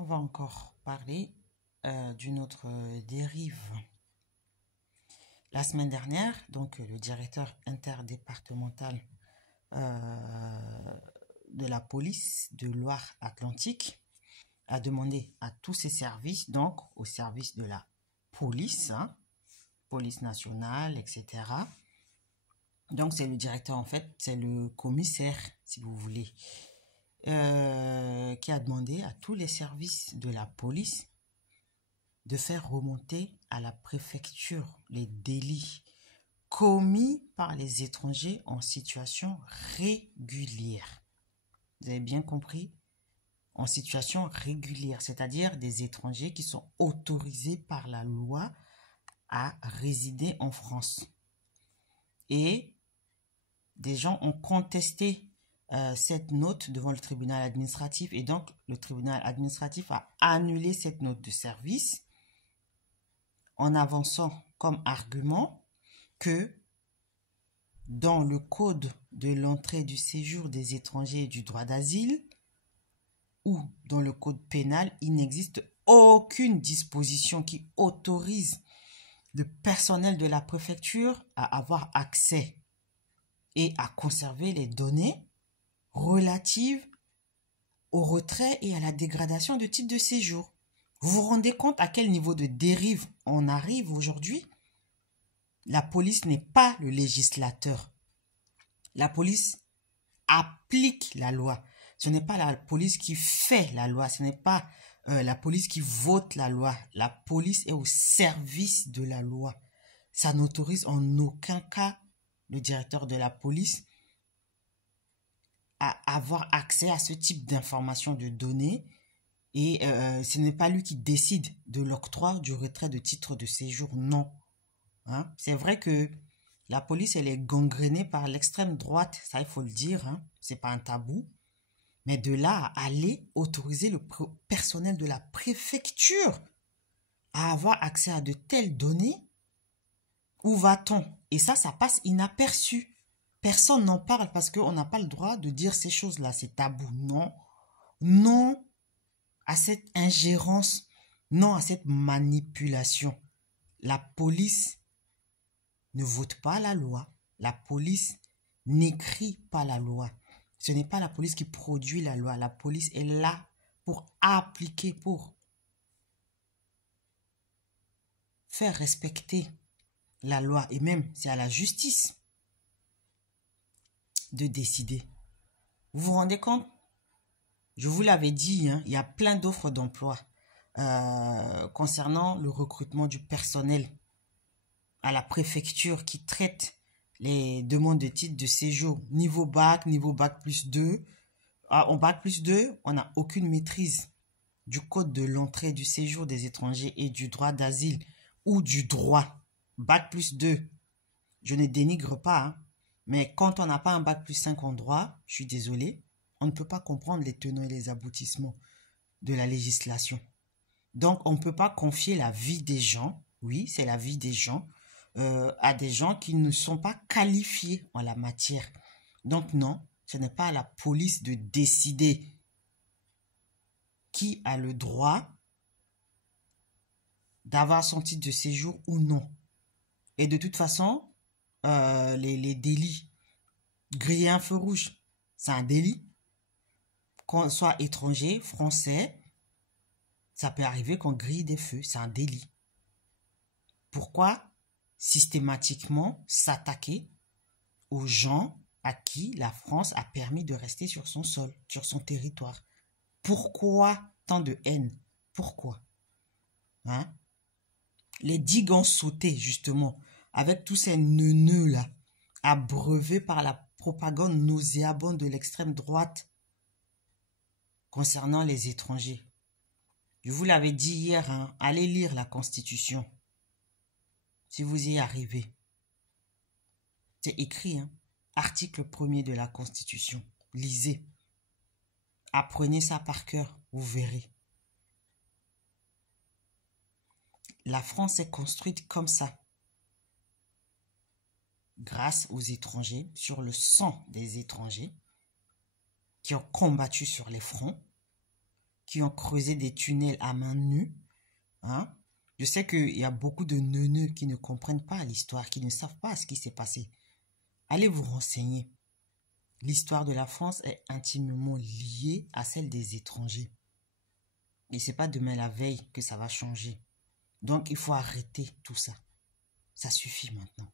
On va encore parler d'une autre dérive. La semaine dernière, donc le directeur interdépartemental de la police de Loire-Atlantique a demandé à tous ses services, donc au service de la police, police nationale, etc. Donc c'est le directeur en fait, c'est le commissaire, si vous voulez, qui a demandé à tous les services de la police de faire remonter à la préfecture les délits commis par les étrangers en situation régulière. Vous avez bien compris? En situation régulière, c'est-à-dire des étrangers qui sont autorisés par la loi à résider en France. Et des gens ont contesté cette note devant le tribunal administratif et donc le tribunal administratif a annulé cette note de service en avançant comme argument que dans le code de l'entrée et du séjour des étrangers et du droit d'asile ou dans le code pénal, il n'existe aucune disposition qui autorise le personnel de la préfecture à avoir accès et à conserver les données relatives au retrait et à la dégradation de titre de séjour. Vous vous rendez compte à quel niveau de dérive on arrive aujourd'hui? La police n'est pas le législateur. La police applique la loi. Ce n'est pas la police qui fait la loi. Ce n'est pas la police qui vote la loi. La police est au service de la loi. Ça n'autorise en aucun cas le directeur de la police à avoir accès à ce type d'informations, de données. Et ce n'est pas lui qui décide de l'octroi du retrait de titre de séjour, non. Hein? C'est vrai que la police, elle est gangrénée par l'extrême droite, ça il faut le dire, hein? C'est pas un tabou. Mais de là à aller autoriser le personnel de la préfecture à avoir accès à de telles données, où va-t-on? Et ça passe inaperçu. Personne n'en parle parce qu'on n'a pas le droit de dire ces choses-là, c'est tabou. Non, non à cette ingérence, non à cette manipulation. La police ne vote pas la loi. La police n'écrit pas la loi. Ce n'est pas la police qui produit la loi. La police est là pour appliquer, pour faire respecter la loi. Et même, c'est à la justice de décider. Vous vous rendez compte? Je vous l'avais dit, hein, il y a plein d'offres d'emploi concernant le recrutement du personnel à la préfecture qui traite les demandes de titre de séjour niveau bac plus 2. En bac plus 2, on n'a aucune maîtrise du code de l'entrée et du séjour des étrangers et du droit d'asile ou du droit. Bac plus 2, je ne dénigre pas, hein, mais quand on n'a pas un bac plus 5 en droit, je suis désolé, on ne peut pas comprendre les tenants et les aboutissements de la législation. Donc, on ne peut pas confier la vie des gens, oui, c'est la vie des gens, à des gens qui ne sont pas qualifiés en la matière. Donc, non, ce n'est pas à la police de décider qui a le droit d'avoir son titre de séjour ou non. Et de toute façon, les délits, griller un feu rouge, c'est un délit. Qu'on soit étranger, français, ça peut arriver qu'on grille des feux, c'est un délit. Pourquoi systématiquement s'attaquer aux gens à qui la France a permis de rester sur son sol, sur son territoire? Pourquoi tant de haine? Pourquoi? Hein? Les digues ont sauté, justement, avec tous ces neuneux-là, abreuvés par la propagande nauséabonde de l'extrême droite concernant les étrangers. Je vous l'avais dit hier, hein, allez lire la Constitution. Si vous y arrivez. C'est écrit, hein, article 1er de la Constitution. Lisez. Apprenez ça par cœur, vous verrez. La France est construite comme ça. Grâce aux étrangers, sur le sang des étrangers qui ont combattu sur les fronts, qui ont creusé des tunnels à main nue. Hein? Je sais qu'il y a beaucoup de neuneux qui ne comprennent pas l'histoire, qui ne savent pas ce qui s'est passé. Allez vous renseigner. L'histoire de la France est intimement liée à celle des étrangers. Et c'est pas demain la veille que ça va changer. Donc il faut arrêter tout ça. Ça suffit maintenant.